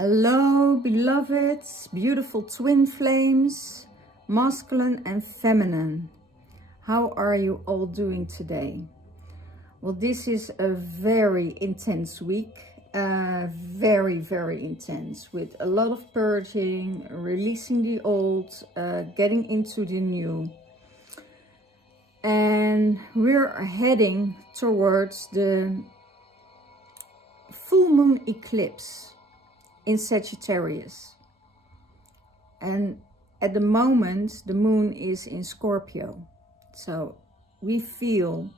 Hello, beloveds, beautiful twin flames, masculine and feminine. How are you all doing today? Well, this is a very intense week, very intense, with a lot of purging, releasing the old, getting into the new. And we're heading towards the full moon eclipse in Sagittarius, and at the moment the moon is in Scorpio, so we feel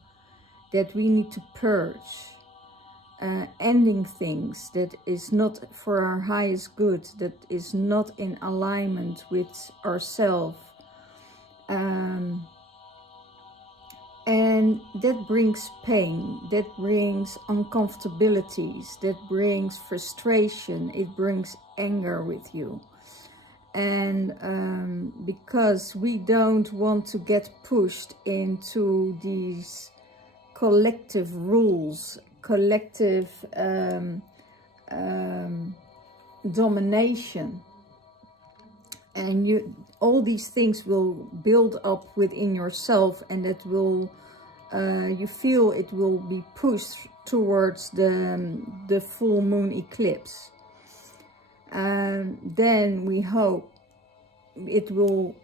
that we need to purge, ending things that is not for our highest good, that is not in alignment with ourselves, and that brings pain, that brings uncomfortabilities, that brings frustration, it brings anger with you. And because we don't want to get pushed into these collective rules, collective domination, and all these things will build up within yourself, and that will you feel it will be pushed towards the full moon eclipse. Then we hope it will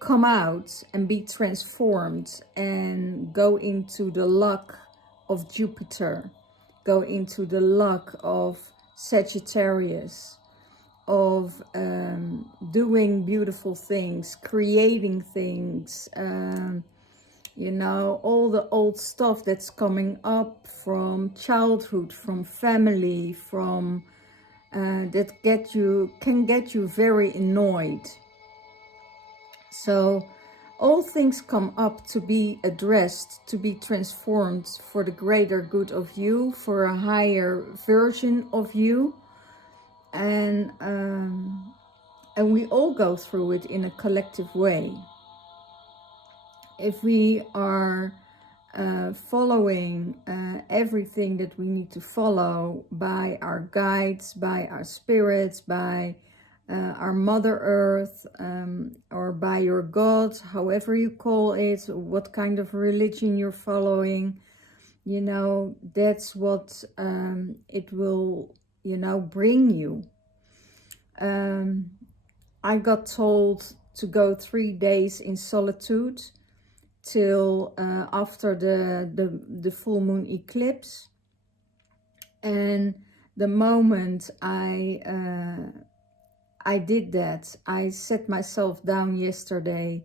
come out and be transformed and go into the luck of Jupiter, go into the luck of Sagittarius, of doing beautiful things, creating things, you know, all the old stuff that's coming up from childhood, from family, from that can get you very annoyed. So all things come up to be addressed, to be transformed for the greater good of you, for a higher version of you. And we all go through it in a collective way. If we are following everything that we need to follow by our guides, by our spirits, by our Mother Earth, or by your God, however you call it, what kind of religion you're following, you know, that's what it will, you know, bring you. I got told to go 3 days in solitude till after the full moon eclipse, and the moment I did that, I set myself down yesterday,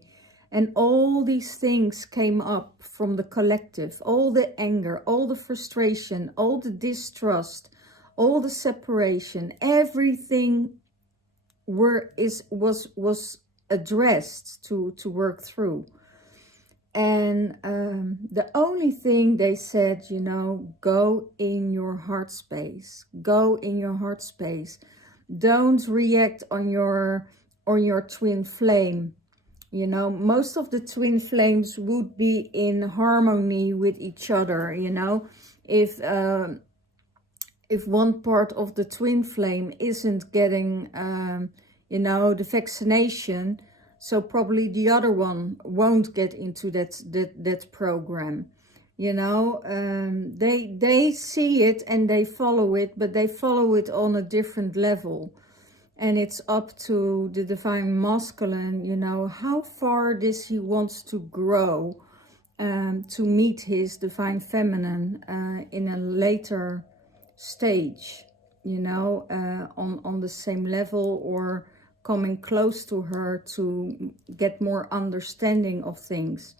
and all these things came up from the collective, all the anger, all the frustration, all the distrust, all the separation, everything was addressed to work through. And the only thing they said, you know, go in your heart space, go in your heart space. Don't react on your twin flame. You know, most of the twin flames would be in harmony with each other, you know. If one part of the twin flame isn't getting, you know, the vaccination, so probably the other one won't get into that program. You know, they see it and they follow it, but they follow it on a different level. And it's up to the divine masculine, you know, how far does he wants to grow to meet his divine feminine in a later stage, you know, on the same level, or coming close to her to get more understanding of things.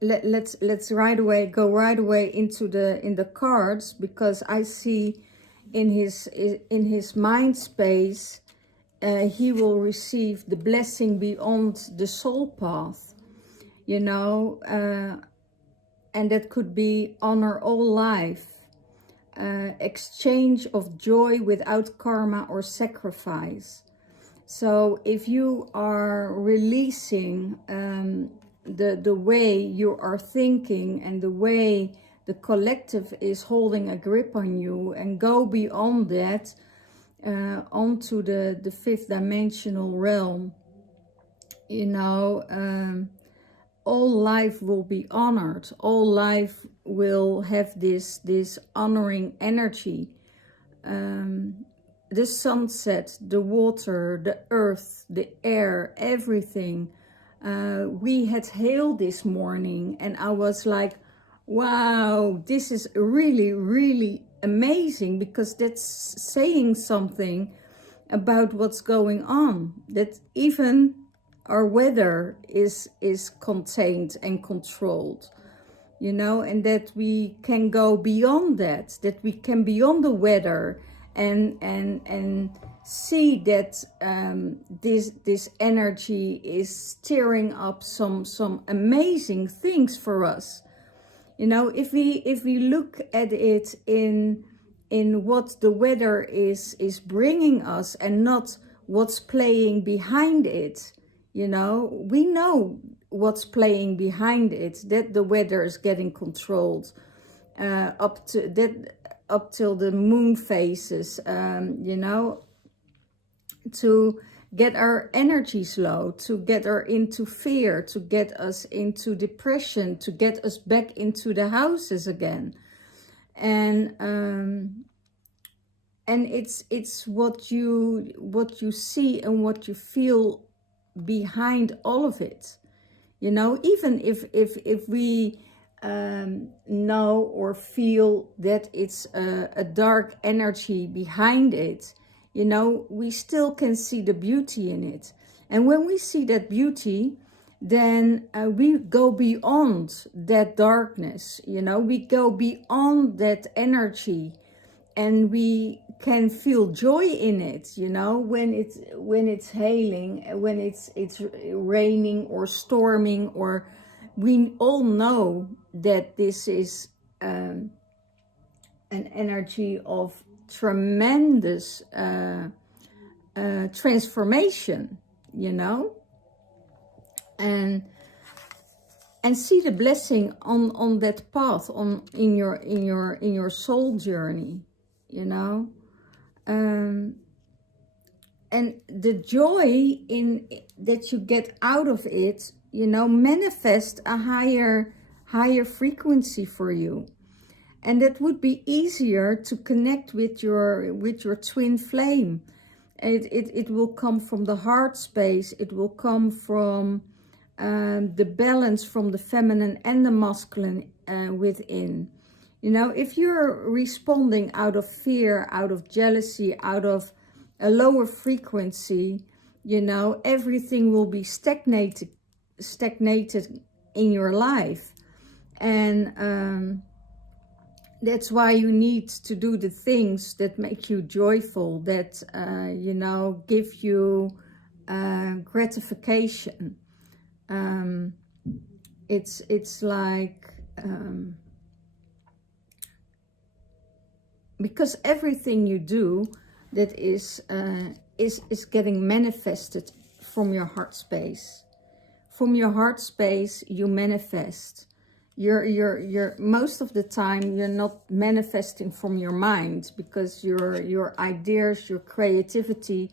Let's go right away into the cards, because I see in his mind space he will receive the blessing beyond the soul path, you know, and that could be honor all life, exchange of joy without karma or sacrifice. So if you are releasing the way you are thinking, and the way the the collective is holding a grip on you, and go beyond that, onto the fifth dimensional realm. You know, all life will be honored. All life will have this honoring energy. The sunset, the water, the earth, the air, everything. We had hail this morning, and I was like, wow, this is really, really amazing, because that's saying something about what's going on. That even our weather is contained and controlled, you know, and that we can go beyond that we can beyond the weather, and see that this energy is stirring up some amazing things for us. You know, if we look at it in what the weather is bringing us, and not what's playing behind it, you know, we know what's playing behind it, that the weather is getting controlled up till the moon phases, you know, to get our energies low, to get us into fear, to get us into depression, to get us back into the houses again. And it's what you see and what you feel behind all of it. You know, even if we know or feel that it's a dark energy behind it, you know, we still can see the beauty in it. And when we see that beauty, then we go beyond that darkness, you know, we go beyond that energy, and we can feel joy in it, you know, when it's hailing, when it's raining or storming, or we all know that this is an energy of tremendous transformation, you know, and see the blessing on that path, in your soul journey, you know, and the joy in that you get out of it, you know, manifest a higher frequency for you. And that would be easier to connect with your twin flame. It will come from the heart space. It will come from the balance from the feminine and the masculine within. You know, if you're responding out of fear, out of jealousy, out of a lower frequency, you know, everything will be stagnated in your life. And that's why you need to do the things that make you joyful, that, you know, give you gratification. It's like, because everything you do that is getting manifested from your heart space. From your heart space, you manifest. You're most of the time you're not manifesting from your mind, because your ideas, your creativity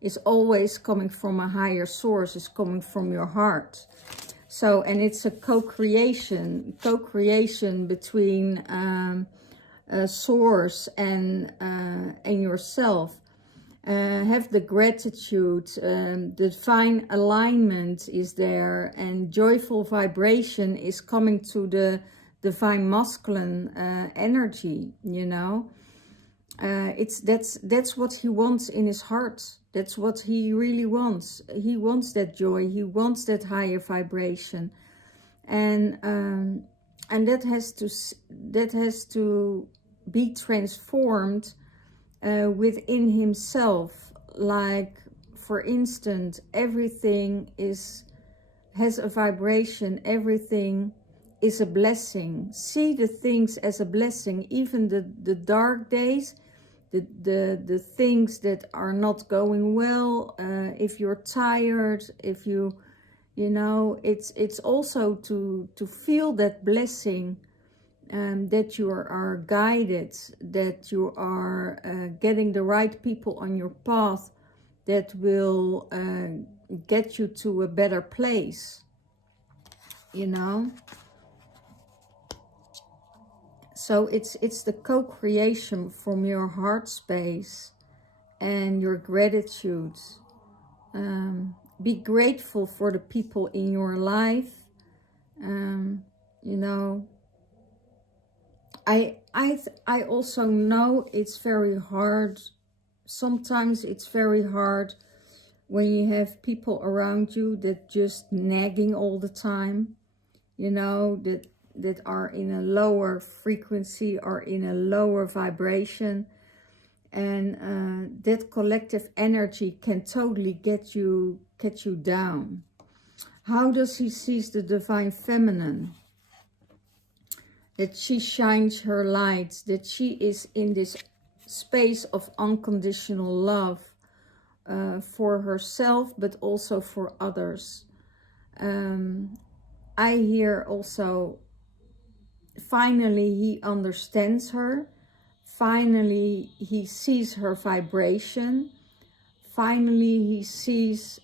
is always coming from a higher source, is coming from your heart. So, and it's a co-creation between source and yourself. Have the gratitude, the divine alignment is there, and joyful vibration is coming to the divine masculine energy, you know. That's what he wants in his heart. That's what he really wants. He wants that joy. He wants that higher vibration, and that has to be transformed within himself. Like, for instance, everything has a vibration. Everything is a blessing. See the things as a blessing, even the dark days, the things that are not going well. If you're tired, if you know, it's also to feel that blessing that you are guided, that you are getting the right people on your path that will get you to a better place, you know. So it's the co-creation from your heart space and your gratitude. Be grateful for the people in your life. You know, I also know it's very hard. Sometimes it's very hard when you have people around you that just nagging all the time, you know, that are in a lower frequency or in a lower vibration. And that collective energy can totally get you down. How does he see the divine feminine? That she shines her light, that she is in this space of unconditional love for herself, but also for others. I hear also, finally he understands her. Finally, he sees her vibration. Finally, he sees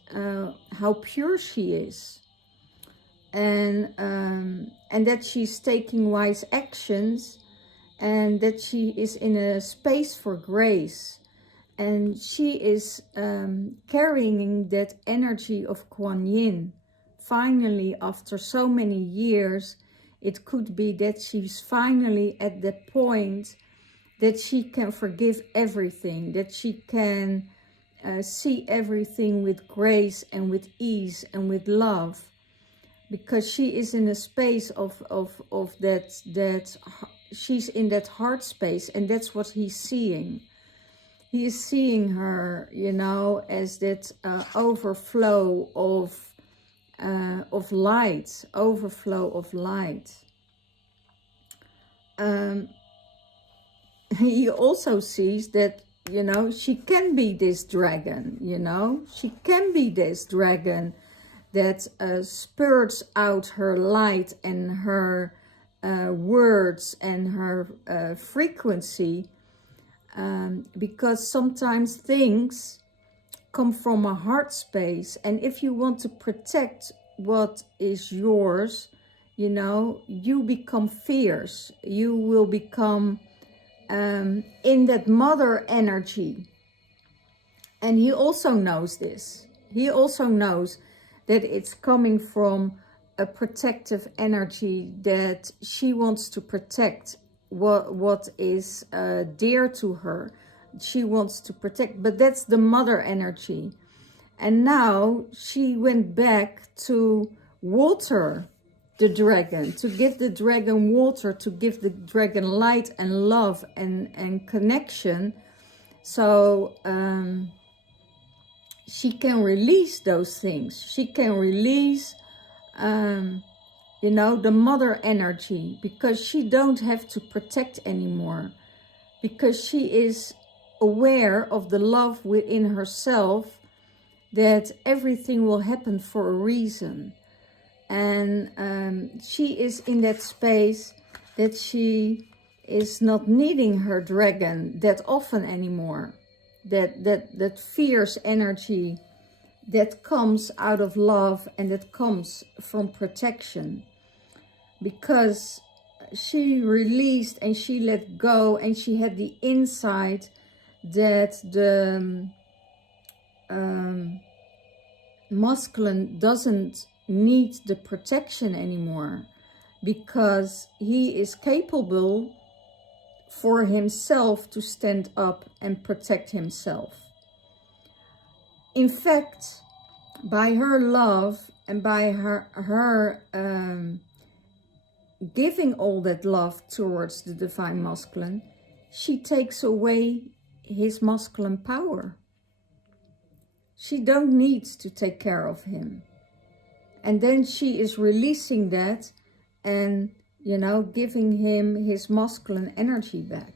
how pure she is. And that she's taking wise actions. And that she is in a space for grace. And she is carrying that energy of Kuan Yin. Finally, after so many years, it could be that she's finally at the point that she can forgive everything, that she can see everything with grace and with ease and with love, because she is in a space of that she's in that heart space, and that's what he's seeing. He is seeing her, you know, as that overflow of light, overflow of light. He also sees that, you know, she can be this dragon, you know. She can be this dragon that spurts out her light and her words and her frequency. Because sometimes things come from a heart space. And if you want to protect what is yours, you know, you become fierce. You will become in that mother energy. And he also knows this. He also knows that it's coming from a protective energy, that she wants to protect what is dear to her. She wants to protect, but that's the mother energy. And now she went back to water the dragon, to give the dragon water, to give the dragon light and love and connection. So she can release those things. She can release, you know, the mother energy, because she don't have to protect anymore, because she is aware of the love within herself, that everything will happen for a reason. And she is in that space that she is not needing her dragon that often anymore. That fierce energy that comes out of love and that comes from protection. Because she released and she let go, and she had the insight that the masculine doesn't need the protection anymore, because he is capable for himself to stand up and protect himself. In fact, by her love and by her giving all that love towards the divine masculine, she takes away his masculine power. She don't need to take care of him. And then she is releasing that and, you know, giving him his masculine energy back.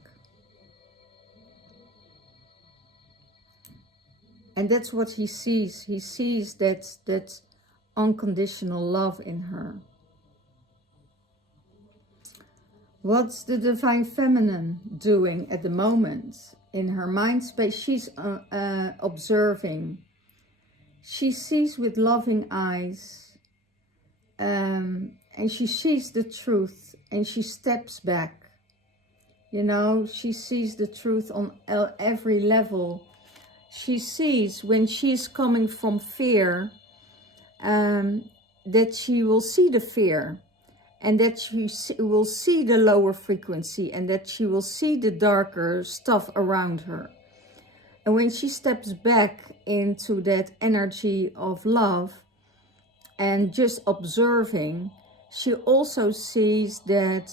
And that's what he sees. He sees that unconditional love in her. What's the Divine Feminine doing at the moment? In her mind space, she's observing. She sees with loving eyes, and she sees the truth, and she steps back. You know, she sees the truth on every level. She sees when she's coming from fear, that she will see the fear, and that she will see the lower frequency, and that she will see the darker stuff around her. And when she steps back into that energy of love and just observing, she also sees that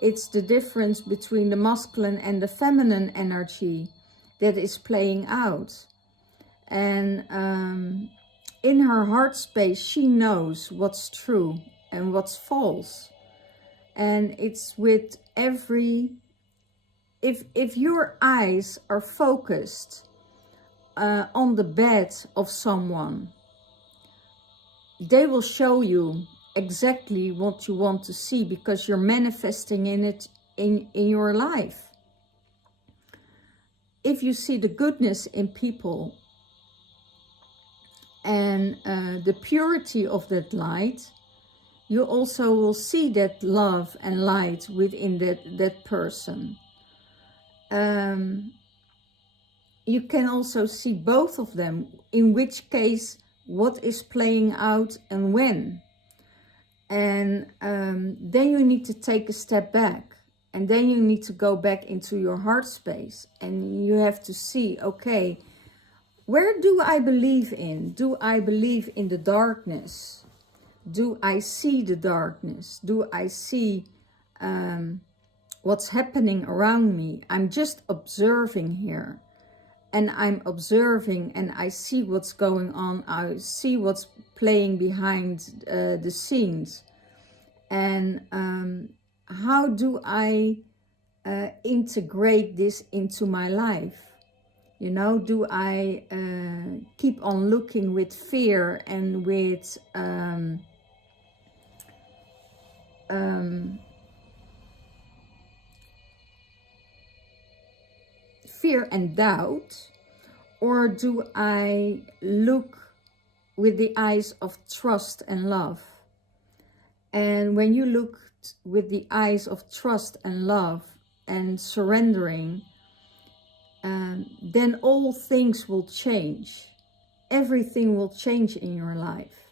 it's the difference between the masculine and the feminine energy that is playing out. And in her heart space, she knows what's true and what's false. And it's with every, if your eyes are focused on the bed of someone, they will show you exactly what you want to see, because you're manifesting in it in your life. If you see the goodness in people and the purity of that light, you also will see that love and light within that person. You can also see both of them, in which case what is playing out and when. And then you need to take a step back, and then you need to go back into your heart space, and you have to see, okay, where do I believe in? Do I believe in the darkness? Do I see the darkness? Do I see what's happening around me? I'm just observing here. And I'm observing, and I see what's going on. I see what's playing behind the scenes. And how do I integrate this into my life? You know, do I keep on looking with fear and with fear and doubt, or do I look with the eyes of trust and love? And when you look with the eyes of trust and love and surrendering, then all things will change. Everything will change in your life.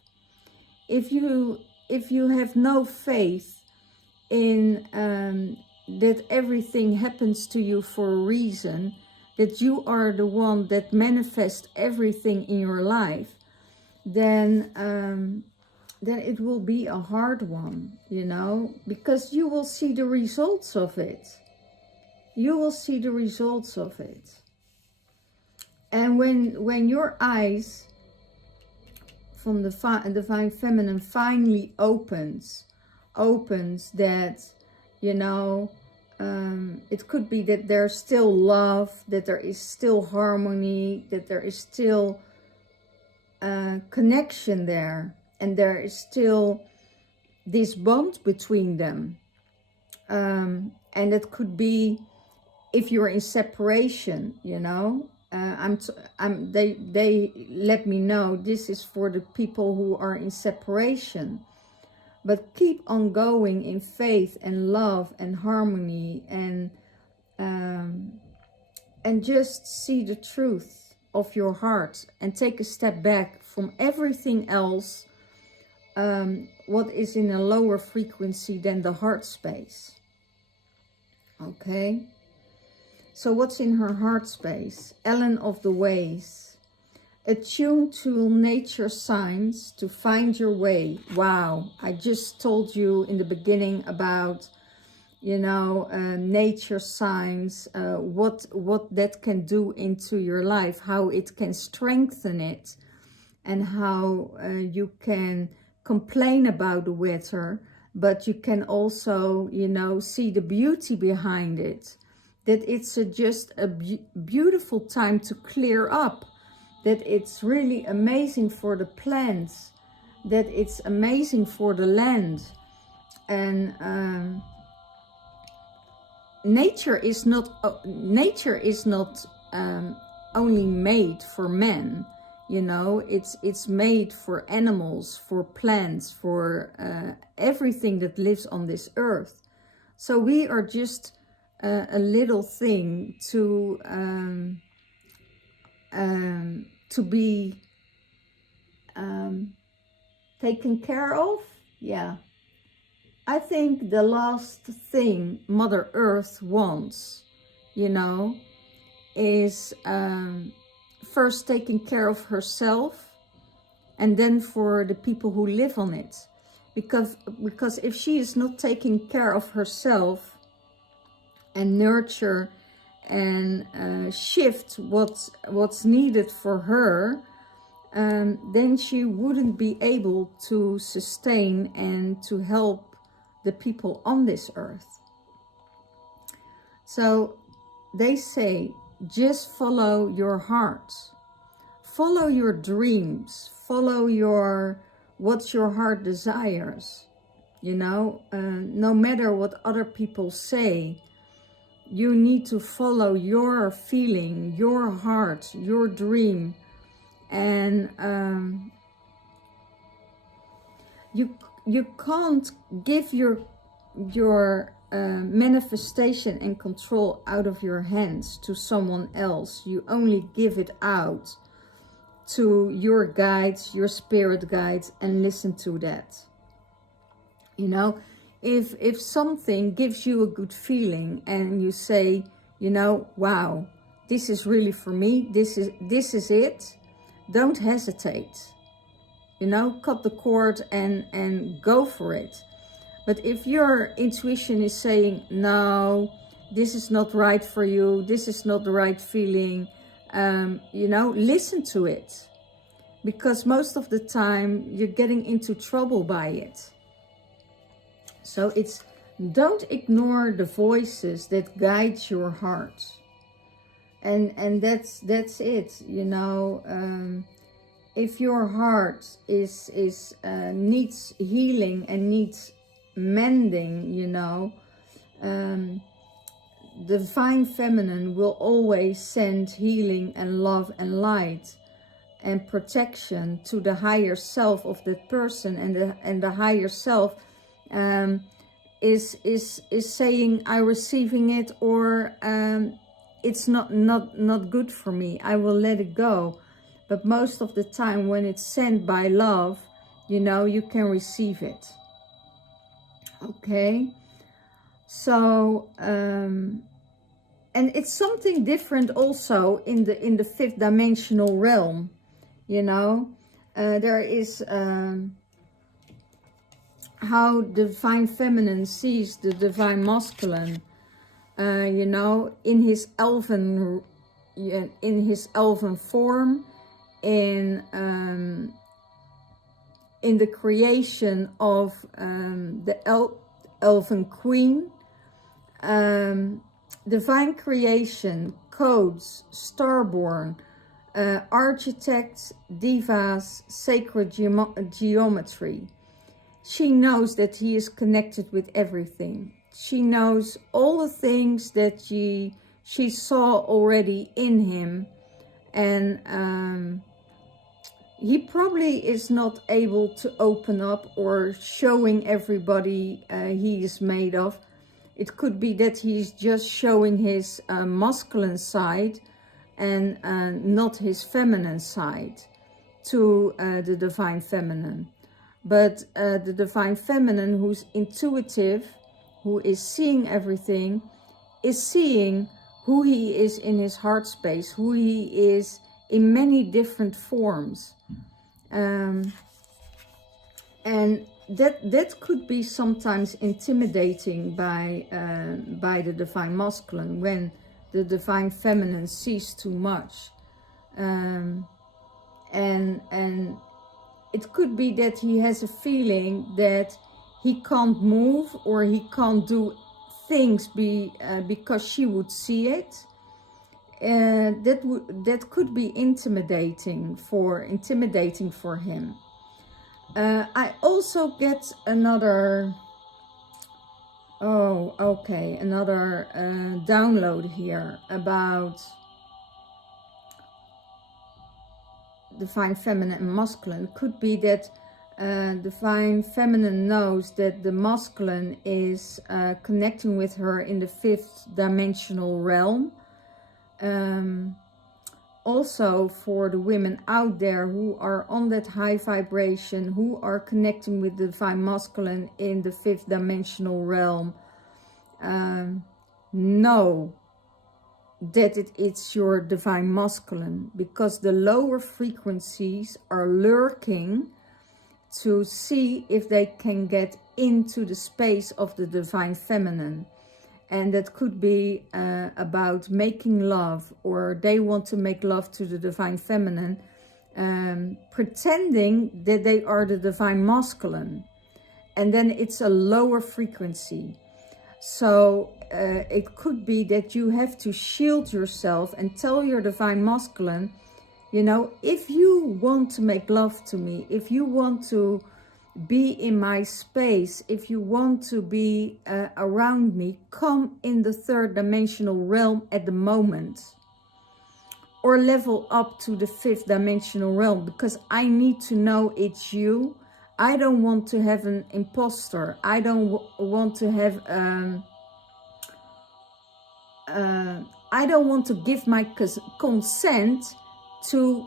If you have no faith in that everything happens to you for a reason, that you are the one that manifests everything in your life, then it will be a hard one, you know, because you will see the results of it. You will see the results of it. And when your eyes from the Divine Feminine finally opens that, you know, it could be that there's still love, that there is still harmony, that there is still connection there, and there is still this bond between them. And it could be if you're in separation, you know. They let me know this is for the people who are in separation. But keep on going in faith and love and harmony, and just see the truth of your heart, and take a step back from everything else, what is in a lower frequency than the heart space. Okay? So what's in her heart space? Ellen of the Ways. Attune to nature signs to find your way. Wow, I just told you in the beginning about, you know, nature signs, what that can do into your life, how it can strengthen it, and how you can complain about the weather, but you can also, you know, see the beauty behind it. That it's just a beautiful time to clear up. That it's really amazing for the plants, that it's amazing for the land. And nature is not only made for men, you know, it's made for animals, for plants, for everything that lives on this earth. So we are just a little thing to be taken care of. Yeah, I think the last thing Mother Earth wants, you know, is first taking care of herself, and then for the people who live on it. Because if she is not taking care of herself and nurture and shift what's needed for her, then she wouldn't be able to sustain and to help the people on this earth. So they say, just follow your heart, follow your dreams, follow what your heart desires, you know. No matter what other people say, you need to follow your feeling, your heart, your dream. And you can't give your manifestation and control out of your hands to someone else. You only give it out to your guides, your spirit guides, and listen to that. You know, if something gives you a good feeling and you say, you know, wow, this is really for me, this is it, don't hesitate. You know, cut the cord and go for it. But if your intuition is saying, no, this is not right for you, this is not the right feeling, you know, listen to it. Because most of the time you're getting into trouble by it. So don't ignore the voices that guide your heart. And that's it, you know. If your heart needs healing and needs mending, you know, Divine Feminine will always send healing and love and light and protection to the higher self of that person, and the higher self is saying, I'm receiving it, or it's not good for me, I will let it go. But most of the time when it's sent by love, you know, you can receive it. Okay, so and it's something different also in the fifth dimensional realm. You know, there is how the Divine Feminine sees the Divine Masculine. You know, in his elven form, in the creation of the elven queen, divine creation, codes, starborn, architects, divas, sacred geometry. She knows that he is connected with everything. She knows all the things that she saw already in him, and he probably is not able to open up or showing everybody he is made of. It could be that he's just showing his masculine side and not his feminine side to the Divine Feminine. But the Divine Feminine, who's intuitive, who is seeing everything, is seeing who he is in his heart space, who he is in many different forms. And that could be sometimes intimidating by the Divine Masculine, when the Divine Feminine sees too much. And it could be that he has a feeling that he can't move or he can't do things because she would see it. That could be intimidating for him. I also get another Oh, okay, another download here about divine feminine and masculine. Could be that divine feminine knows that the masculine is connecting with her in the 5th dimensional realm. Also for the women out there who are on that high vibration, who are connecting with the divine masculine in the 5th dimensional realm, know that it's your divine masculine, because the lower frequencies are lurking to see if they can get into the space of the divine feminine. And that could be about making love, or they want to make love to the divine feminine, pretending that they are the divine masculine. And then it's a lower frequency. So it could be that you have to shield yourself and tell your divine masculine, you know, if you want to make love to me, if you want to be in my space, if you want to be around me, come in the 3rd dimensional realm at the moment, or level up to the 5th dimensional realm, because I need to know it's you. I don't want to have an imposter. I don't want to have I don't want to give my consent to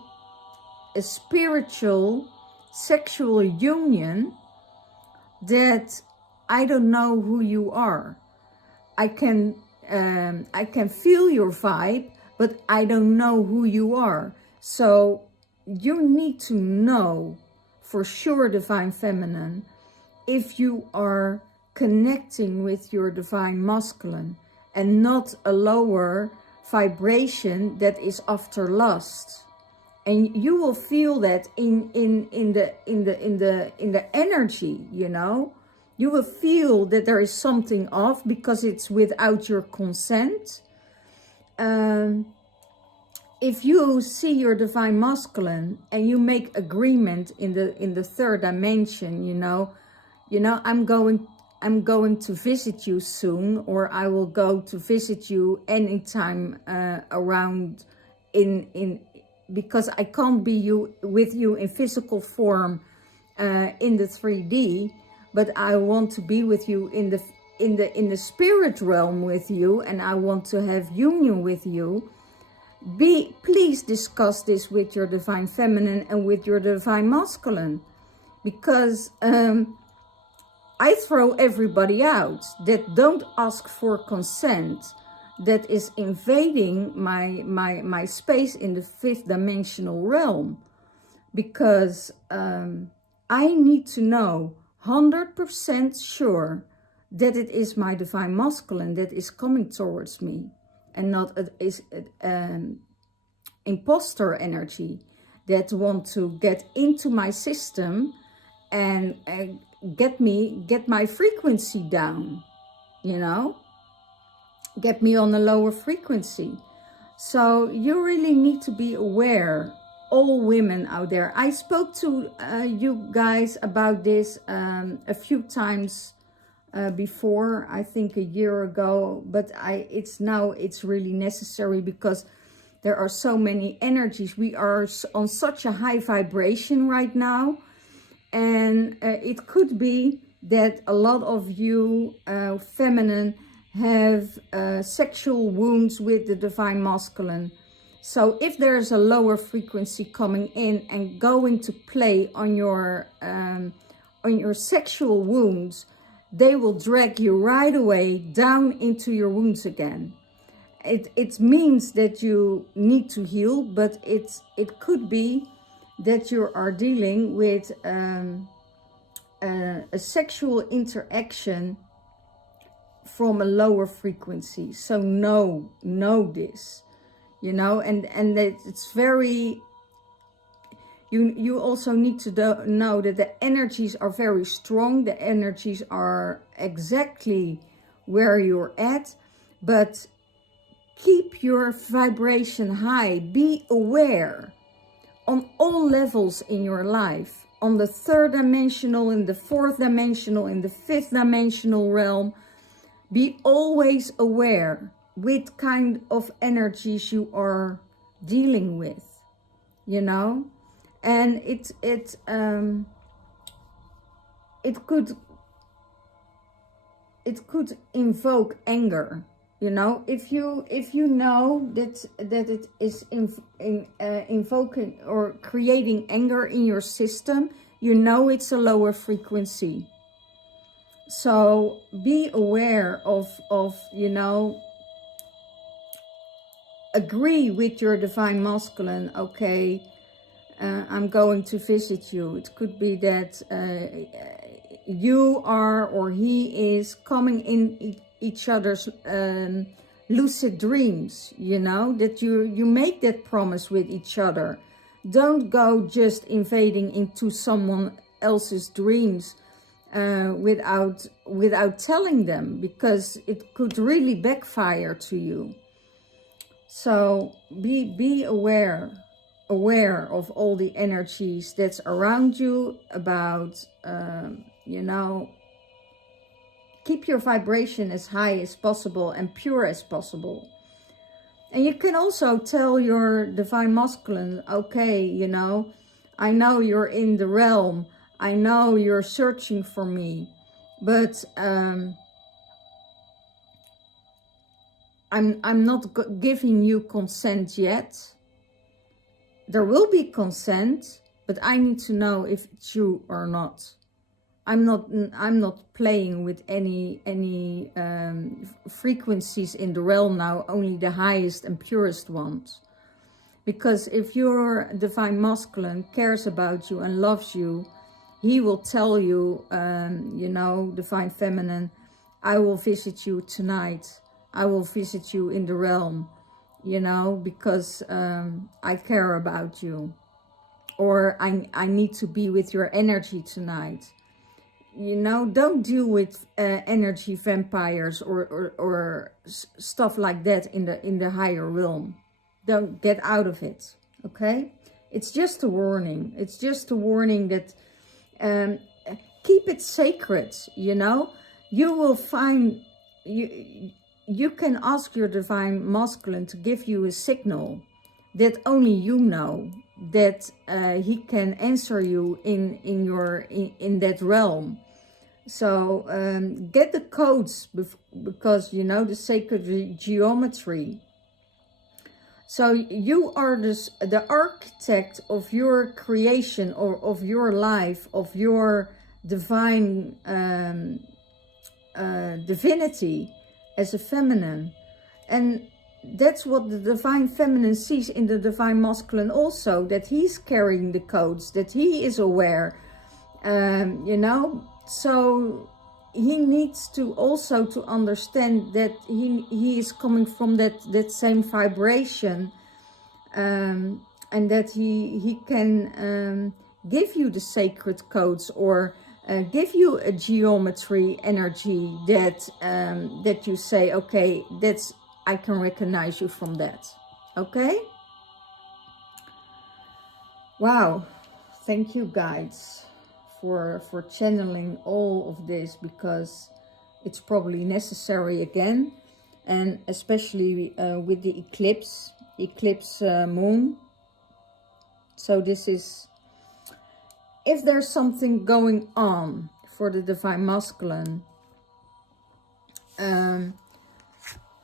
a spiritual sexual union that I don't know who you are. I can feel your vibe, but I don't know who you are. So you need to know for sure, divine feminine, if you are connecting with your divine masculine and not a lower vibration that is after lust. And you will feel that in the energy, you know. You will feel that there is something off because it's without your consent. If you see your divine masculine and you make agreement in the 3rd dimension, you know, I'm going to visit you soon, or I will go to visit you anytime around because I can't be with you in physical form in the 3D, but I want to be with you in the spirit realm with you, and I want to have union with you. Please discuss this with your divine feminine and with your divine masculine, because I throw everybody out that don't ask for consent, that is invading my space in the 5th dimensional realm, because I need to know 100% sure that it is my divine masculine that is coming towards me, and not imposter energy that want to get into my system and get my frequency down, you know, get me on a lower frequency. So you really need to be aware, all women out there. I spoke to you guys about this a few times before, I think a year ago, but it's really necessary, because there are so many energies. We are on such a high vibration right now, and it could be that a lot of you feminine have sexual wounds with the divine masculine. So if there's a lower frequency coming in and going to play on your sexual wounds, they will drag you right away down into your wounds again. It means that you need to heal, but it could be that you are dealing with a sexual interaction from a lower frequency. So know this, you know, and it's very, you also need to know that the energies are very strong. The energies are exactly where you're at, but keep your vibration high. Be aware on all levels in your life, on the 3rd dimensional, in the 4th dimensional, in the 5th dimensional realm. Be always aware what kind of energies you are dealing with, you know. And it could invoke anger, you know. If you know that it is invoking or creating anger in your system, you know it's a lower frequency. So be aware of you know, agree with your divine masculine. Okay, I'm going to visit you. It could be that you are or he is coming in each other's lucid dreams, you know, that you make that promise with each other. Don't go just invading into someone else's dreams without telling them, because it could really backfire to you. So be aware of all the energies that's around you, about you know, keep your vibration as high as possible and pure as possible. And you can also tell your divine masculine, okay, you know, I know you're in the realm, I know you're searching for me, but I'm not giving you consent yet. There will be consent, but I need to know if it's you or not. I'm not playing with any frequencies in the realm now, only the highest and purest ones. Because if your divine masculine cares about you and loves you, he will tell you, you know, divine feminine, I will visit you tonight. I will visit you in the realm, you know, because I care about you. Or I need to be with your energy tonight. You know, don't deal with energy vampires or stuff like that in the higher realm. Don't get out of it, okay? It's just a warning. It's just a warning that keep it sacred, you know? You will find, you can ask your divine masculine to give you a signal that only you know, that he can answer you in that realm. So get the codes, because you know the sacred geometry. So you are the architect of your creation, or of your life, of your divine divinity as a feminine. And that's what the divine feminine sees in the divine masculine also, that he's carrying the codes, that he is aware, you know. So he needs to also to understand that he is coming from that same vibration, and that he can give you the sacred codes, or give you a geometry energy that that you say, okay, that's, I can recognize you from that. Okay. Wow, thank you guys for channeling all of this, because it's probably necessary again, and especially with the eclipse moon. So this is, if there's something going on for the divine masculine,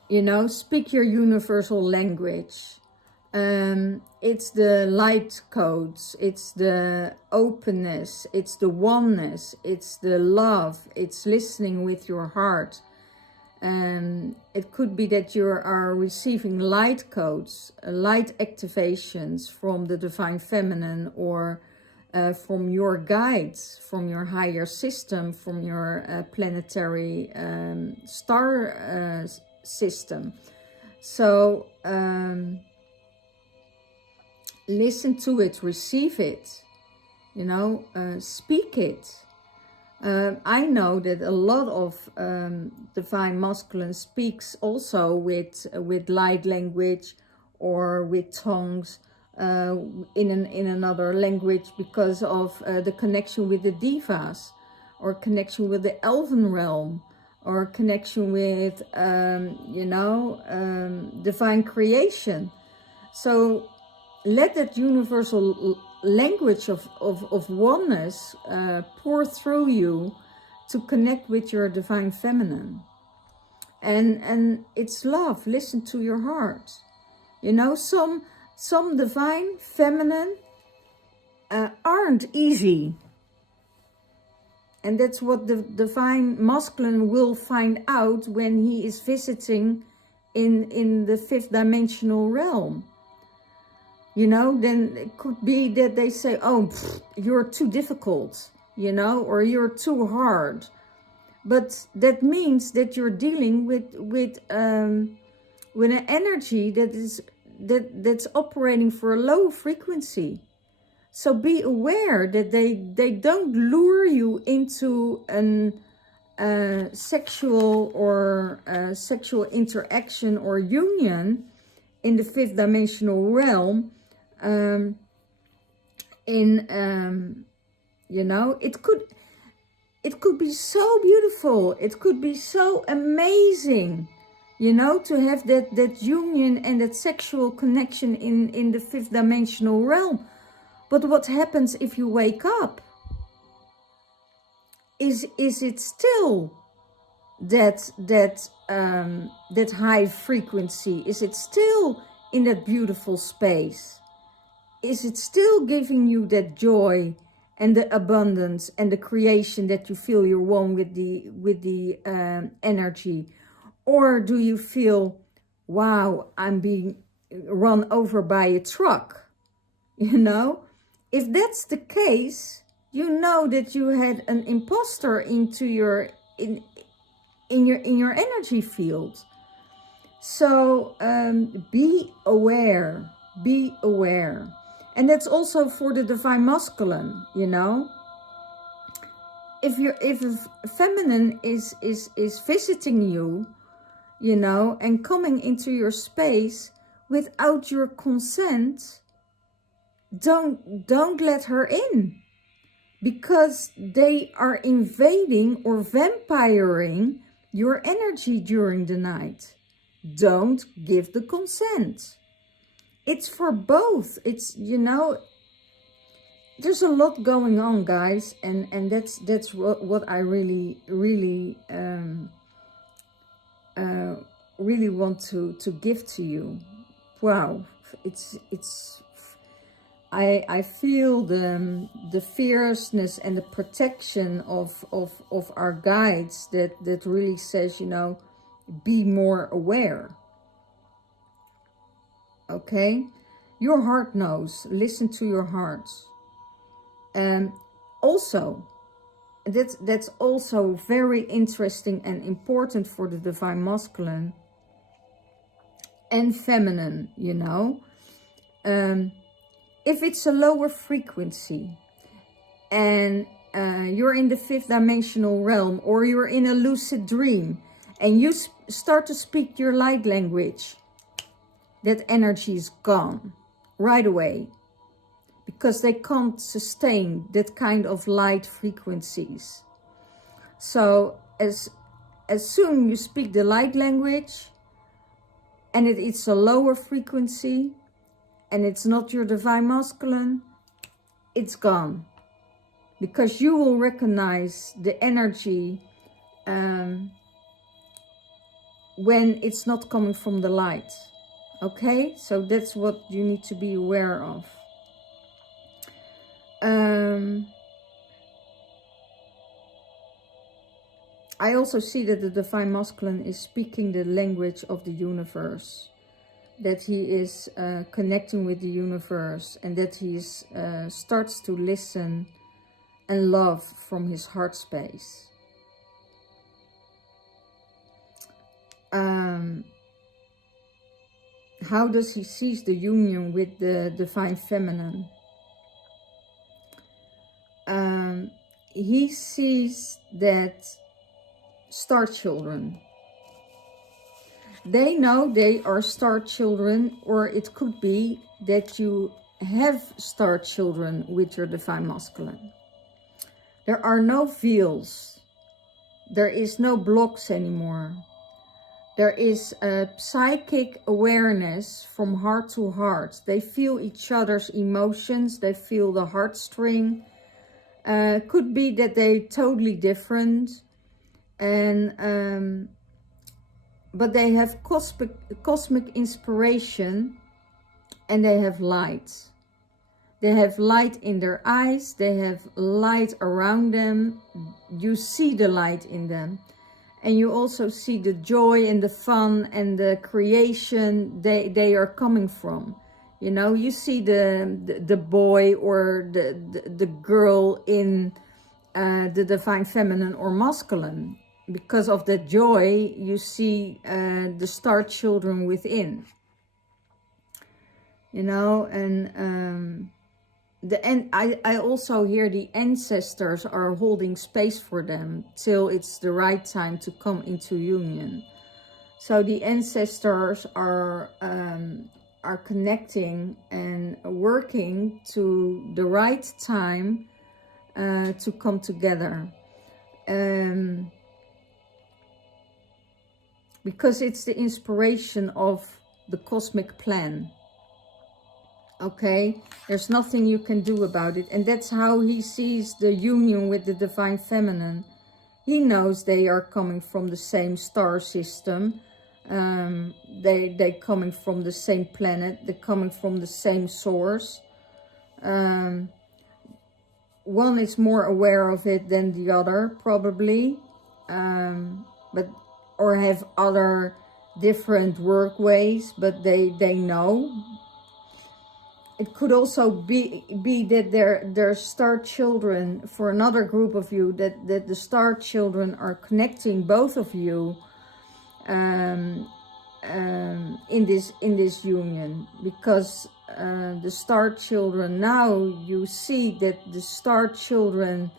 you know, speak your universal language. It's the light codes, it's the openness, it's the oneness, it's the love, it's listening with your heart. It could be that you are receiving light codes, light activations from the divine feminine, or from your guides, from your higher system, from your planetary star system. So listen to it, receive it, you know, speak it. I know that a lot of divine masculine speaks also with light language, or with tongues, in another language, because of the connection with the divas, or connection with the elven realm, or connection with, you know, divine creation. So let that universal language of oneness pour through you to connect with your divine feminine. And it's love. Listen to your heart. You know, some divine feminine aren't easy. And that's what the divine masculine will find out when he is visiting in the 5th dimensional realm. You know, then it could be that they say, oh, you're too difficult, you know, or you're too hard. But that means that you're dealing with an energy that's operating for a low frequency. So be aware that they don't lure you into a sexual or sexual interaction or union in the 5th dimensional realm. You know, it could be so beautiful. It could be so amazing, you know, to have that union and that sexual connection in the 5th dimensional realm. But what happens if you wake up? Is it still that high frequency? Is it still in that beautiful space? Is it still giving you that joy and the abundance and the creation that you feel you're one with the energy? Or do you feel, wow, I'm being run over by a truck? You know? If that's the case, you know that you had an imposter into your in your energy field. So be aware, be aware. And that's also for the divine masculine, you know. If a feminine is visiting you, you know, and coming into your space without your consent, don't let her in, because they are invading or vampiring your energy during the night. Don't give the consent. It's for both. It's, you know, there's a lot going on, guys, and that's what I really want to give to you. Wow, I feel the fierceness and the protection of our guides that really says, you know, be more aware. Okay, your heart knows. Listen to your heart. And also, that's also very interesting and important for the divine masculine and feminine, you know. If it's a lower frequency and you're in the 5th dimensional realm, or you're in a lucid dream and you start to speak your light language, that energy is gone right away, because they can't sustain that kind of light frequencies. So as soon you speak the light language and it's a lower frequency and it's not your divine masculine, it's gone, because you will recognize the energy when it's not coming from the light. Okay, so that's what you need to be aware of. I also see that the divine masculine is speaking the language of the universe, that he is connecting with the universe, and that he starts to listen and love from his heart space. How does he seize the union with the divine feminine? He sees that star children, they know they are star children, or it could be that you have star children with your divine masculine. There are no veils. There is no blocks anymore. There is a psychic awareness from heart to heart. They feel each other's emotions. They feel the heartstring. Could be that they're totally different. And but they have cosmic inspiration, and they have light. They have light in their eyes. They have light around them. You see the light in them. And you also see the joy and the fun and the creation they are coming from. You know, you see the boy or the girl in the divine feminine or masculine. Because of that joy, you see the star children within. You know, and I also hear the ancestors are holding space for them till it's the right time to come into union. So the ancestors are connecting and working to the right time to come together. Because it's the inspiration of the cosmic plan. Okay, there's nothing you can do about it. And that's how he sees the union with the divine feminine. He knows they are coming from the same star system. They're coming from the same planet. They're coming from the same source. One is more aware of it than the other, probably. Or have other different work ways, but they know. It could also be that they're star children for another group of you, that the star children are connecting both of you in this union. Because the star children, now you see that the star children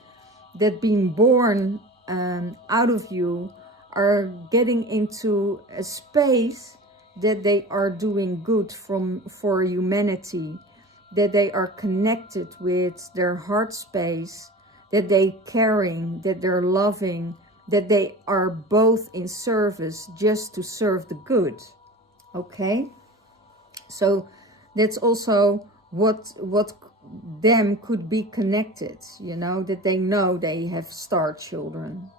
that being born out of you are getting into a space that they are doing good for humanity. That they are connected with their heart space, that they're caring, that they're loving, that they are both in service just to serve the good. Okay? So that's also what them could be connected, you know, that they know they have star children.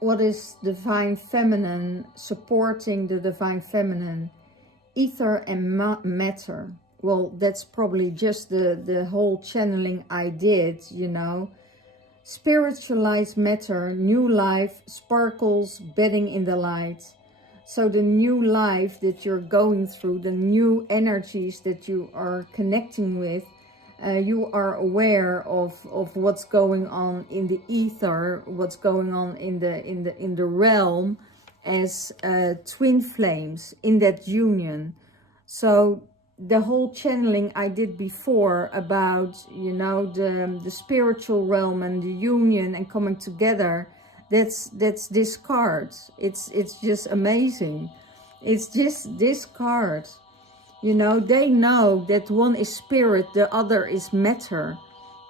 What is divine feminine supporting the divine feminine? Ether and matter. Well, that's probably just the whole channeling I did, you know. Spiritualized matter, new life, sparkles, bedding in the light. So the new life that you're going through, the new energies that you are connecting with, you are aware of what's going on in the ether, what's going on in the realm, as twin flames in that union. So the whole channeling I did before about, you know, the spiritual realm and the union and coming together, that's this card. It's just amazing. It's just this card. You know, they know that one is spirit, the other is matter.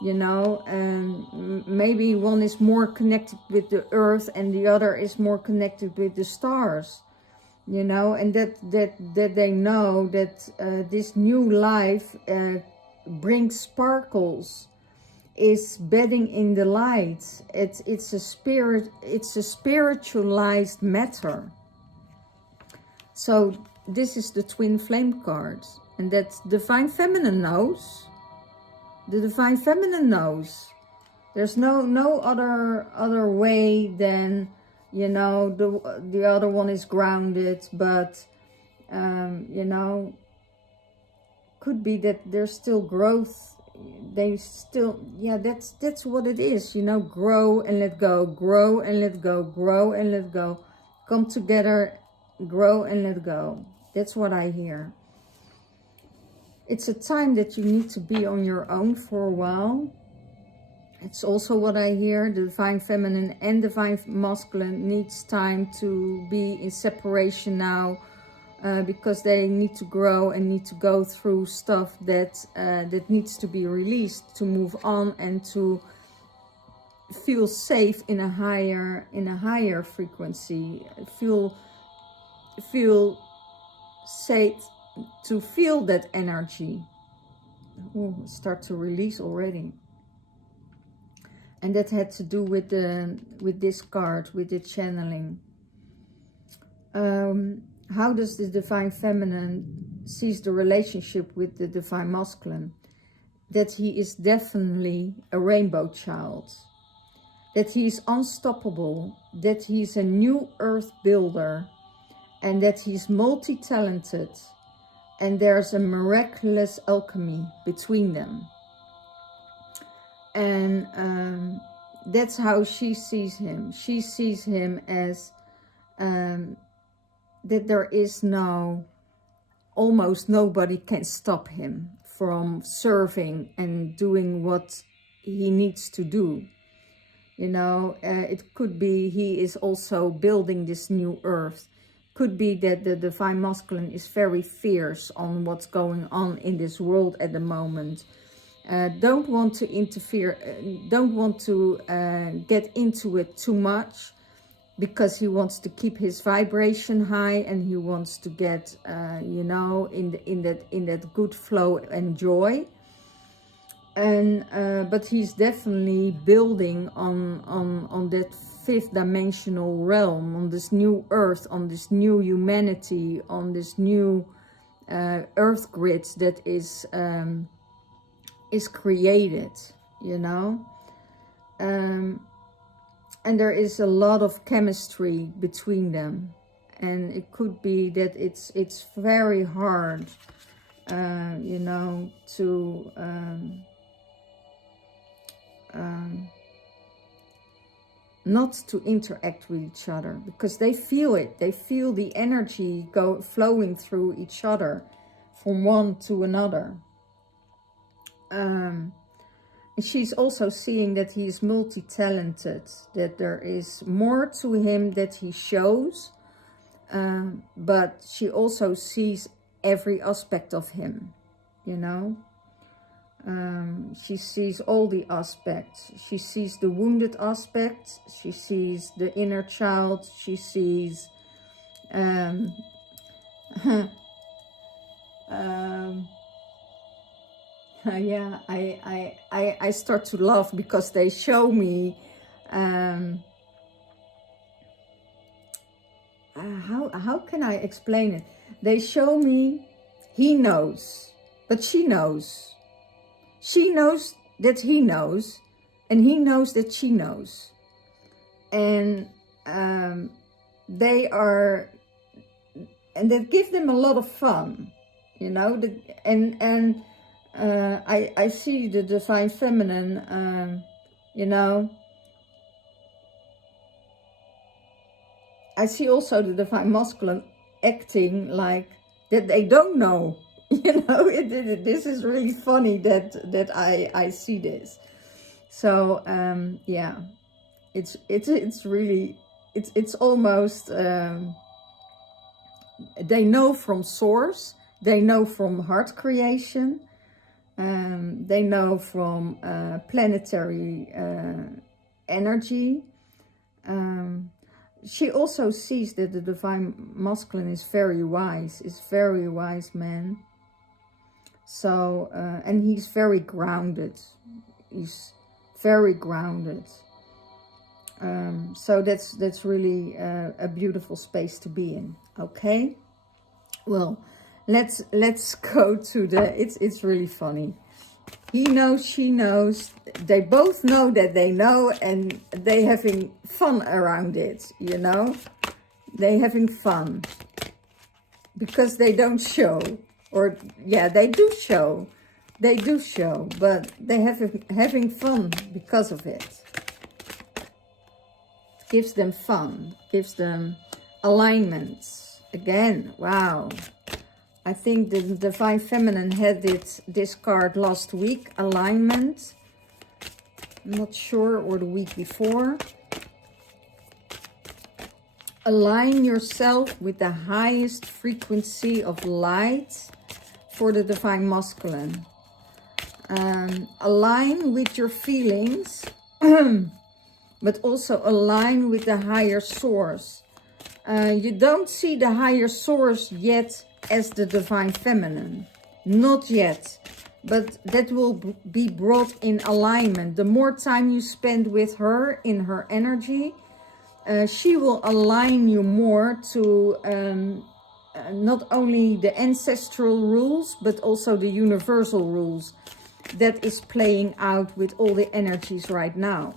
You know, and maybe one is more connected with the earth and the other is more connected with the stars. You know, and that they know that this new life brings sparkles, is bedding in the light. It's a spirit, it's a spiritualized matter. So this is the twin flame card, and that divine feminine knows. The divine feminine knows. There's no other way than, you know, the other one is grounded, but you know, could be that there's still growth. They still, yeah, that's what it is, you know. Grow and let go, grow and let go, grow and let go, come together, grow and let go. That's what I hear. It's a time that you need to be on your own for a while. It's also what I hear. The divine feminine and divine masculine needs time to be in separation now, because they need to grow and need to go through stuff that needs to be released, to move on and to feel safe in a higher frequency, feel safe to feel that energy. Oh, start to release already. And that had to do with this card, with the channeling. How does the Divine Feminine sees the relationship with the Divine Masculine? That he is definitely a rainbow child. That he is unstoppable. That he's a new earth builder. And that he's multi-talented. And there's a miraculous alchemy between them. And that's how she sees him. She sees him as that there is almost nobody can stop him from serving and doing what he needs to do. You know, it could be he is also building this new earth. Could be that the Divine Masculine is very fierce on what's going on in this world at the moment. Don't want to interfere, don't want to get into it too much, because he wants to keep his vibration high and he wants to get, you know, in that good flow and joy. And but he's definitely building on that fifth dimensional realm, on this new earth, on this new humanity, on this new earth grid that is created, you know. And there is a lot of chemistry between them, and it could be that it's very hard, you know, to not to interact with each other, because they feel it. They feel the energy flowing through each other from one to another. And she's also seeing that he is multi-talented, that there is more to him that he shows, but she also sees every aspect of him, you know. She sees all the aspects. She sees the wounded aspect. She sees the inner child. She sees yeah, I start to laugh because they show me how can I explain it? They show me he knows, but she knows. She knows that he knows, and he knows that she knows. And they are, and that gives them a lot of fun, you know. I see the Divine Feminine, you know. I see also the Divine Masculine acting like that they don't know. You know, this is really funny that I see this. So yeah, it's really it's almost they know from source, they know from heart creation, they know from planetary energy. She also sees that the Divine Masculine is very wise man. So, and he's very grounded. He's very grounded. So that's really a beautiful space to be in. Okay. Well, let's go to it's really funny. He knows, she knows. They both know that they know, and they having fun around it. You know, they having fun because they don't show. Or, yeah, they do show, but they having fun because of it. It gives them fun, gives them alignments. Again, wow. I think the Divine Feminine had this card last week, alignment. I'm not sure, or the week before. Align yourself with the highest frequency of light for the Divine Masculine. Align with your feelings but also align with the higher source. You don't see the higher source yet as the Divine Feminine. Not yet. But that will be brought in alignment. The more time you spend with her in her energy, she will align you more to not only the ancestral rules, but also the universal rules that is playing out with all the energies right now.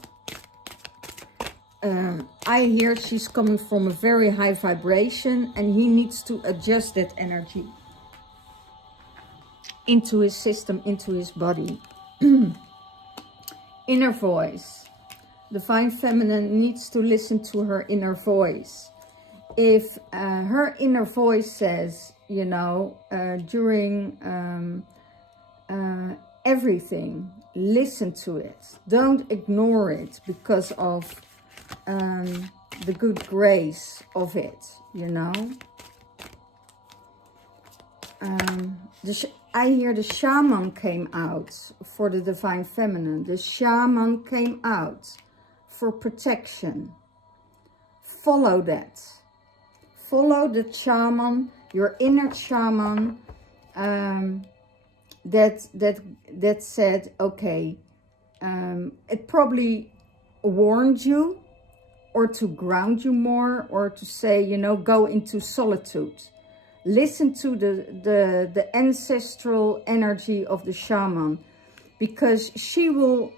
I hear she's coming from a very high vibration and he needs to adjust that energy into his system, into his body. Inner voice. Divine Feminine needs to listen to her inner voice. If her inner voice says, you know, during everything, listen to it. Don't ignore it because of the good grace of it, you know. I hear the shaman came out for the Divine Feminine. The shaman came out for protection. Follow that. Follow the shaman, your inner shaman, that said, okay, it probably warned you, or to ground you more, or to say, you know, go into solitude. Listen to the ancestral energy of the shaman, because she will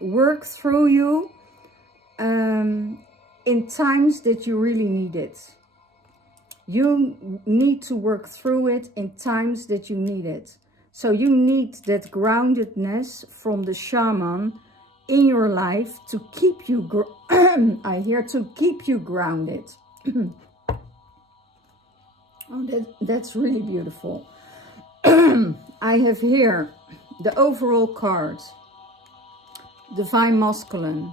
work through you in times that you really need it. You need to work through it in times that you need it. So you need that groundedness from the shaman in your life to keep you, I hear, to keep you grounded. Oh, that's really beautiful. I have here the overall card, Divine Masculine.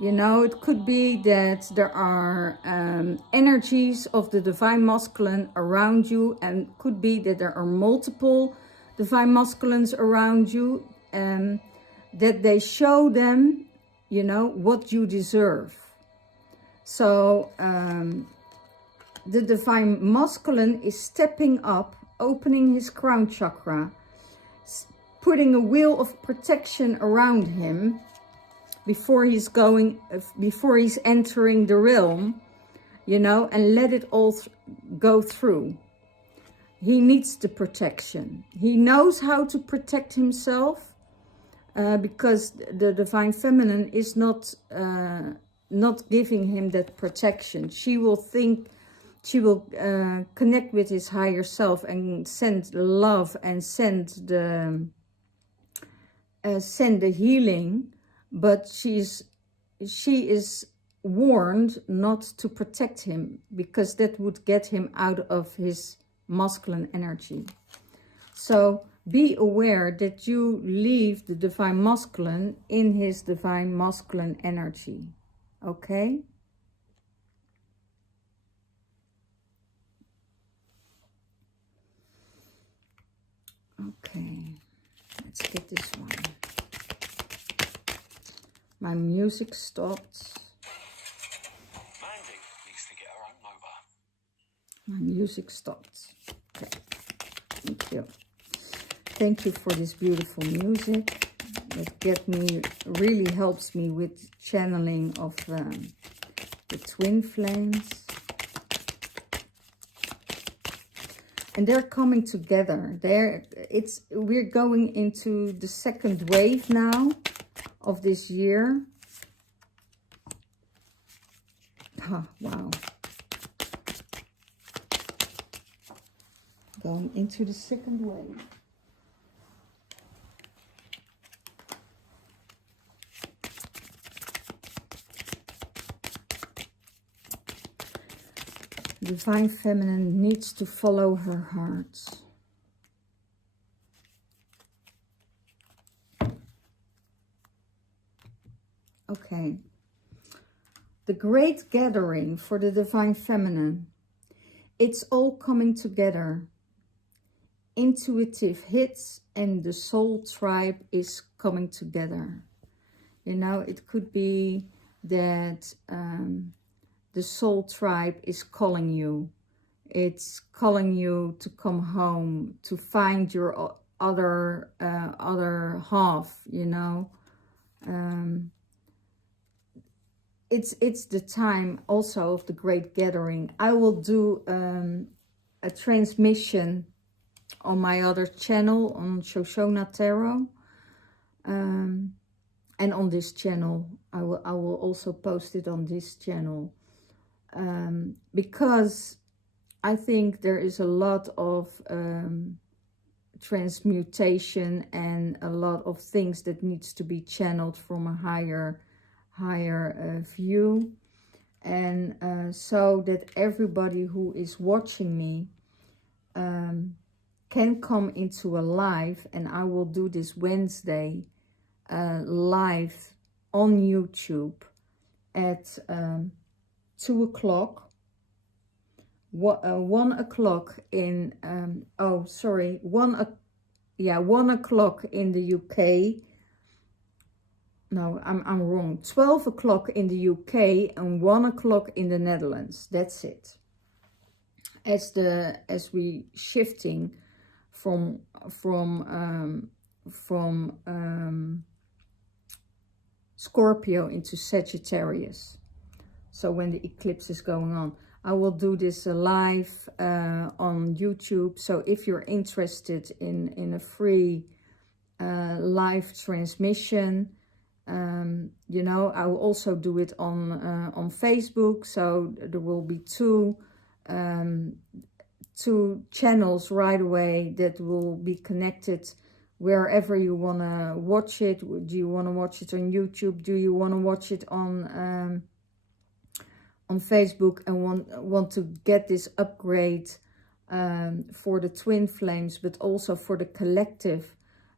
You know, it could be that there are energies of the Divine Masculine around you, and could be that there are multiple Divine Masculines around you, that they show them, you know, what you deserve. So the Divine Masculine is stepping up, opening his crown chakra, putting a wheel of protection around him before he's entering the realm, you know, and let it all go through. He needs the protection. He knows how to protect himself, because the Divine Feminine is not giving him that protection. She will connect with his higher self and send love and send the healing, but she is warned not to protect him, because that would get him out of his masculine energy. So be aware that you leave the Divine Masculine in his Divine Masculine energy. Okay? Okay, let's get this one. My music stopped. Mandy needs to get her own mobile. My music stopped. Okay, thank you. Thank you for this beautiful music. That really helps me with channeling of the twin flames. And they're coming together. We're going into the second wave now of this year. Oh, wow. Going into the second wave. Divine Feminine needs to follow her heart. Okay. The great gathering for the Divine Feminine. It's all coming together. Intuitive hits and the soul tribe is coming together. You know, it could be that the soul tribe is calling you. It's calling you to come home, to find your other half, you know. It's the time also of the great gathering. I will do a transmission on my other channel, on Shoshona Tarot, and on this channel. I will also post it on this channel, because I think there is a lot of transmutation and a lot of things that needs to be channeled from a higher view, and so that everybody who is watching me can come into a live. And I will do this Wednesday live on YouTube at 2 o'clock. 1 o'clock in 1 o'clock in the UK. No, I'm wrong. 12 o'clock in the UK and 1 o'clock in the Netherlands. That's it. As we shifting from Scorpio into Sagittarius. So when the eclipse is going on, I will do this live on YouTube. So if you're interested in a free live transmission, you know, I will also do it on Facebook. So there will be two channels right away that will be connected wherever you want to watch it. Do you want to watch it on YouTube? Do you want to watch it on Facebook and want to get this upgrade for the twin flames, but also for the collective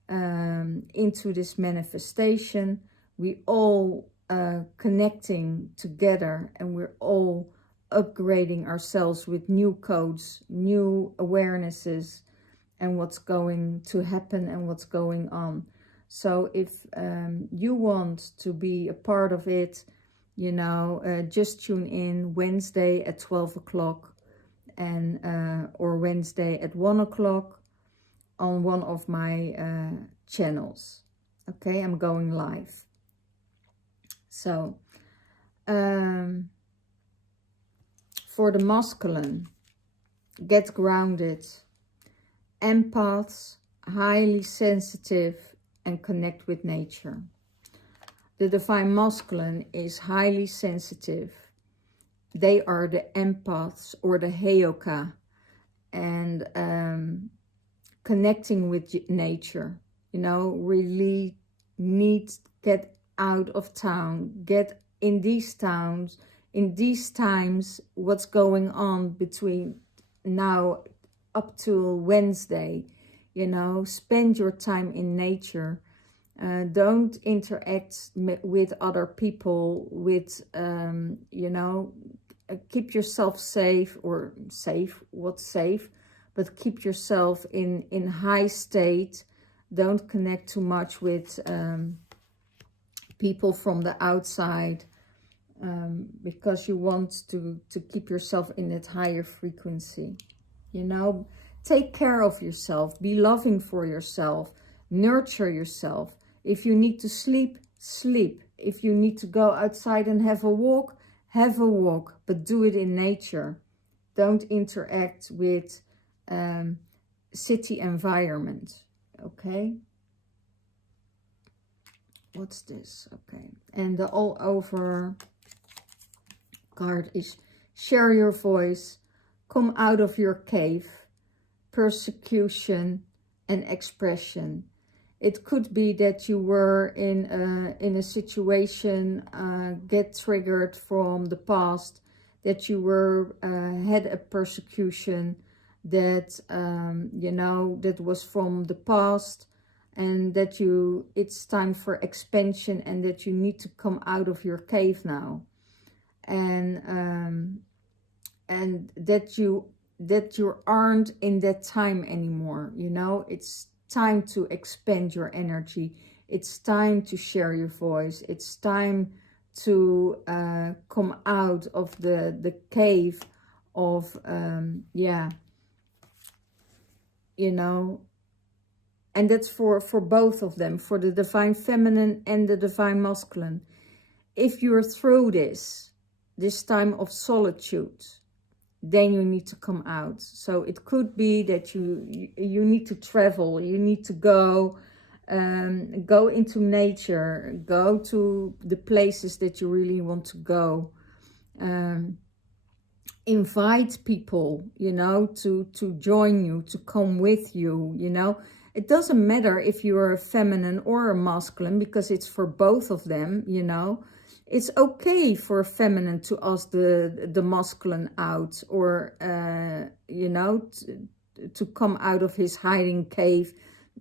into this manifestation? We all connecting together, and we're all upgrading ourselves with new codes, new awarenesses, and what's going to happen and what's going on. So if you want to be a part of it, you know, just tune in Wednesday at 12 o'clock and or Wednesday at 1 o'clock on one of my channels. Okay, I'm going live. So for the masculine, get grounded. Empaths, highly sensitive and connect with nature. The divine masculine is highly sensitive. They are the empaths or the heyoka, and connecting with nature. You know, really need get out of town, get in these towns, in these times, what's going on between now up till Wednesday. You know, spend your time in nature. Don't interact with other people, with, you know, keep yourself safe, or safe, what's safe, but keep yourself in high state. Don't connect too much with people from the outside, because you want to keep yourself in that higher frequency. You know, take care of yourself, be loving for yourself, nurture yourself. If you need to sleep, sleep. If you need to go outside and have a walk, but do it in nature. Don't interact with city environment, okay? What's this? Okay, and the all over card is share your voice, come out of your cave, persecution and expression. It could be that you were in a situation, get triggered from the past, that you were had a persecution that you know, that was from the past, and that it's time for expansion, and that you need to come out of your cave now, and that you aren't in that time anymore. You know, it's time to expand your energy. It's time to share your voice. It's time to come out of the cave of, yeah, you know, and that's for both of them, for the divine feminine and the divine masculine. If you're through this time of solitude, then you need to come out. So it could be that you need to travel, you need to go into nature, go to the places that you really want to go. Invite people, you know, to join you, to come with you, you know. It doesn't matter if you're a feminine or a masculine, because it's for both of them, you know. It's okay for a feminine to ask the masculine out, or, you know, to come out of his hiding cave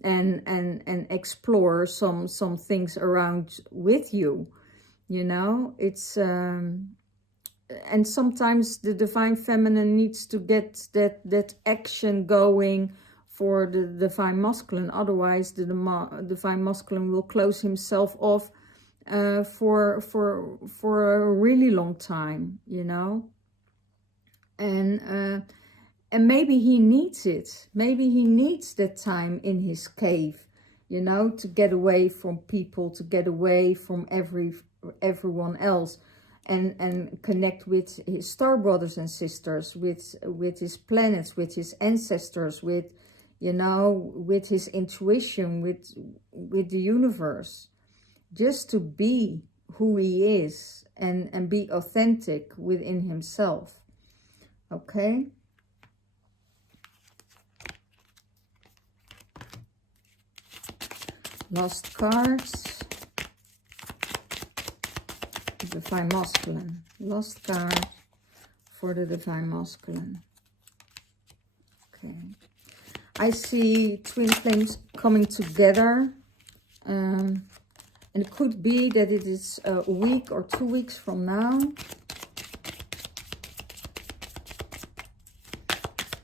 and explore some things around with you, you know. It's... and sometimes the divine feminine needs to get that action going for the divine masculine. Otherwise, the divine masculine will close himself off for a really long time, you know. And maybe he needs it. Maybe he needs that time in his cave, you know, to get away from people, to get away from everyone else. And connect with his star brothers and sisters, with his planets, with his ancestors, with, you know, with his intuition, with the universe, just to be who he is and be authentic within himself. Okay. Last cards. Divine masculine. Last card for the divine masculine. Okay. I see twin flames coming together. And it could be that it is a week or 2 weeks from now.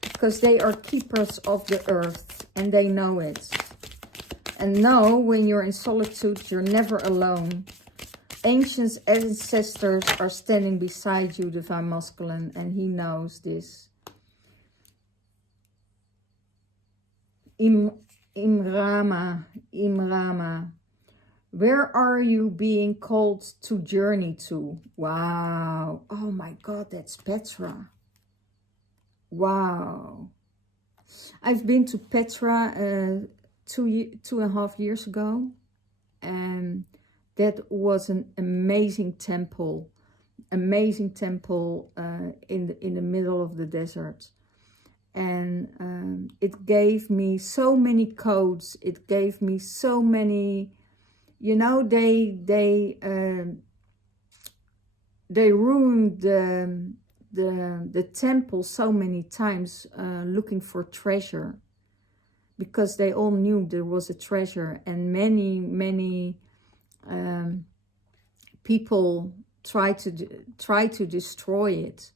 Because they are keepers of the earth and they know it. And know when you're in solitude, you're never alone. Ancient ancestors are standing beside you, divine masculine, and he knows this. Imrama, where are you being called to journey to? Wow. Oh my God, that's Petra. Wow. I've been to Petra 2.5 years ago, and that was an amazing temple in the middle of the desert. And it gave me so many codes. It gave me so many, you know, they ruined the temple so many times looking for treasure, because they all knew there was a treasure, and many people try to destroy it,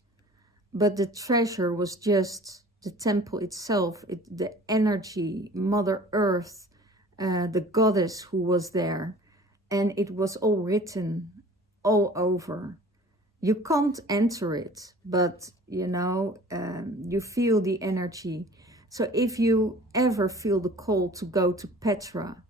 but the treasure was just the temple itself, the energy, Mother Earth, the goddess who was there, and it was all written all over. You can't enter it, but you know, you feel the energy. So if you ever feel the call to go to Petra,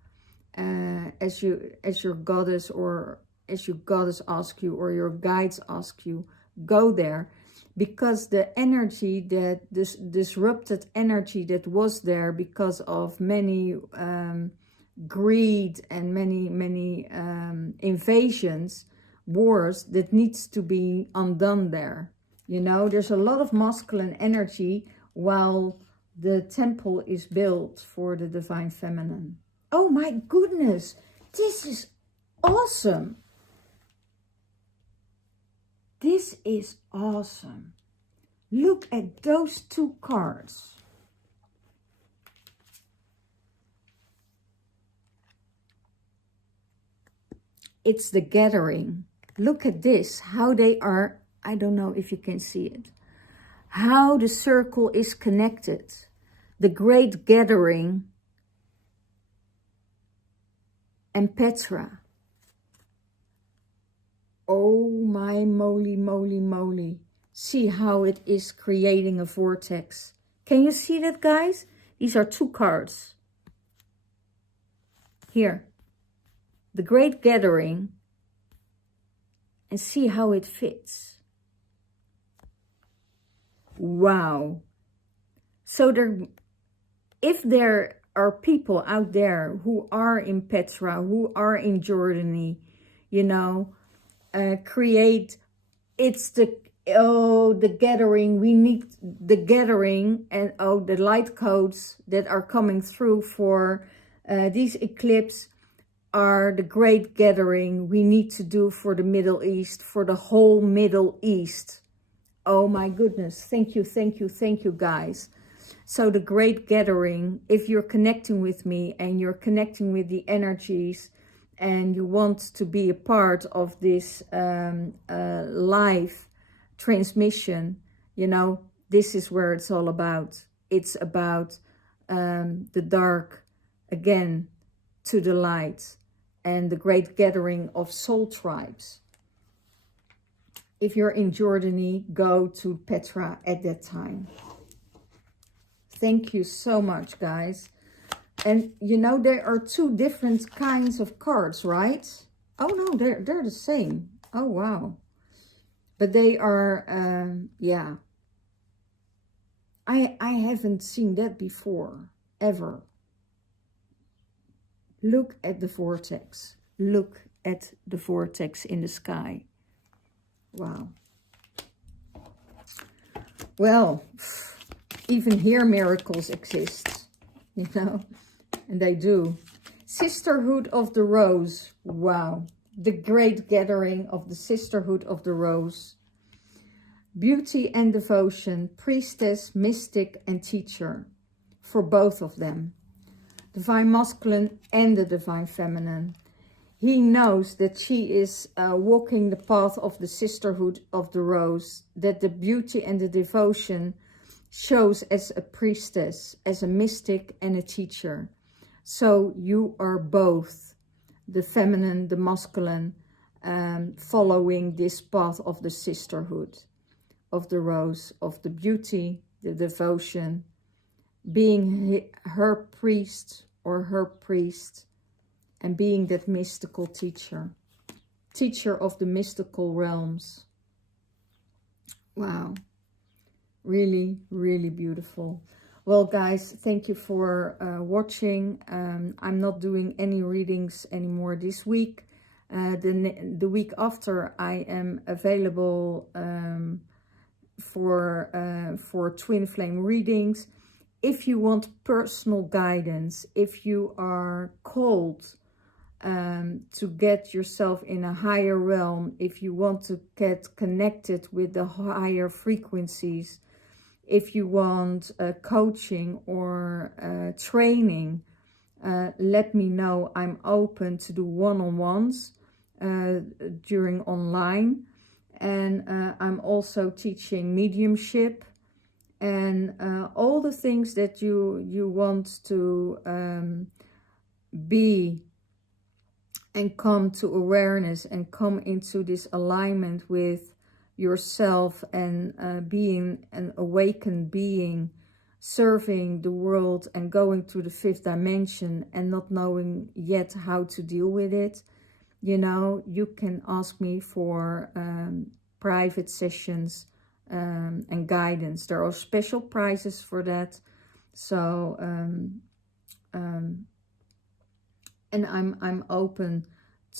as your goddess, or as your goddess asks you, or your guides ask you, go there, because the energy, that this disrupted energy that was there because of many greed and many invasions, wars, that needs to be undone there. You know, there's a lot of masculine energy while the temple is built for the divine feminine. Oh my goodness, this is awesome. This is awesome. Look at those two cards. It's the gathering. Look at this, how they are, I don't know if you can see it, how the circle is connected. The great gathering and Petra. Oh my moly, moly, moly. See how it is creating a vortex. Can you see that, guys? These are 2 cards. Here. The Great Gathering. And see how it fits. Wow. So if there are people out there who are in Petra, who are in Jordany, you know, create, it's the gathering, we need the gathering, and the light codes that are coming through for these eclipses are the great gathering we need to do for the Middle East, for the whole Middle East. Oh my goodness, thank you, thank you, thank you, guys. So the great gathering, if you're connecting with me and you're connecting with the energies and you want to be a part of this live transmission, you know, this is where it's all about. It's about the dark, again, to the light, and the great gathering of soul tribes. If you're in Jordany, go to Petra at that time. Thank you so much, guys. And you know, there are 2 different kinds of cards, right? Oh no, they're the same. Oh wow. But they are, yeah. I haven't seen that before, ever. Look at the vortex. Look at the vortex in the sky. Wow. Well, even here miracles exist, you know, and they do. Sisterhood of the Rose. Wow. The great gathering of the Sisterhood of the Rose. Beauty and devotion, priestess, mystic, and teacher, for both of them. Divine masculine and the divine feminine. He knows that she is walking the path of the Sisterhood of the Rose, that the beauty and the devotion shows as a priestess, as a mystic, and a teacher. So you are both, the feminine, the masculine, following this path of the Sisterhood of the Rose, of the beauty, the devotion, being her priest or her priest, and being that mystical teacher, teacher of the mystical realms. Wow. Really, really beautiful. Well, guys, thank you for watching. I'm not doing any readings anymore this week. The week after, I am available for Twinflame readings. If you want personal guidance, if you are called to get yourself in a higher realm, if you want to get connected with the higher frequencies, if you want coaching or training, let me know. I'm open to do one-on-ones during online. And I'm also teaching mediumship and all the things that you want to be and come to awareness and come into this alignment with yourself and being an awakened being, serving the world and going to the 5th dimension and not knowing yet how to deal with it. You know, you can ask me for private sessions and guidance. There are special prizes for that. So, and I'm open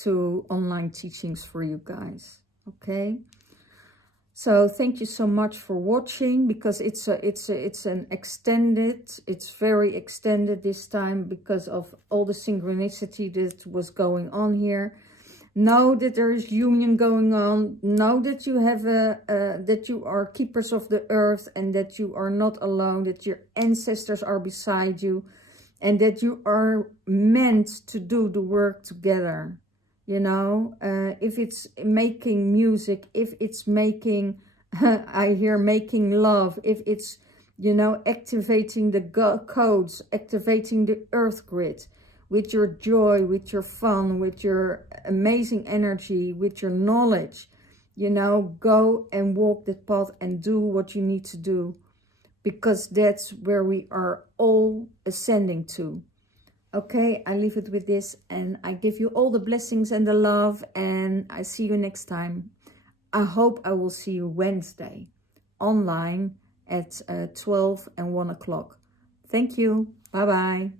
to online teachings for you guys. Okay. So thank you so much for watching, because it's an extended, it's very extended this time because of all the synchronicity that was going on here. Know that there is union going on. Know that you have that you are keepers of the earth and that you are not alone, that your ancestors are beside you and that you are meant to do the work together. You know, if it's making music, if it's making, I hear making love, if it's, you know, activating the codes, activating the earth grid, with your joy, with your fun, with your amazing energy, with your knowledge. You know, go and walk that path and do what you need to do, because that's where we are all ascending to. Okay, I leave it with this, and I give you all the blessings and the love, and I see you next time. I hope I will see you Wednesday online at 12 and 1 o'clock. Thank you. Bye-bye.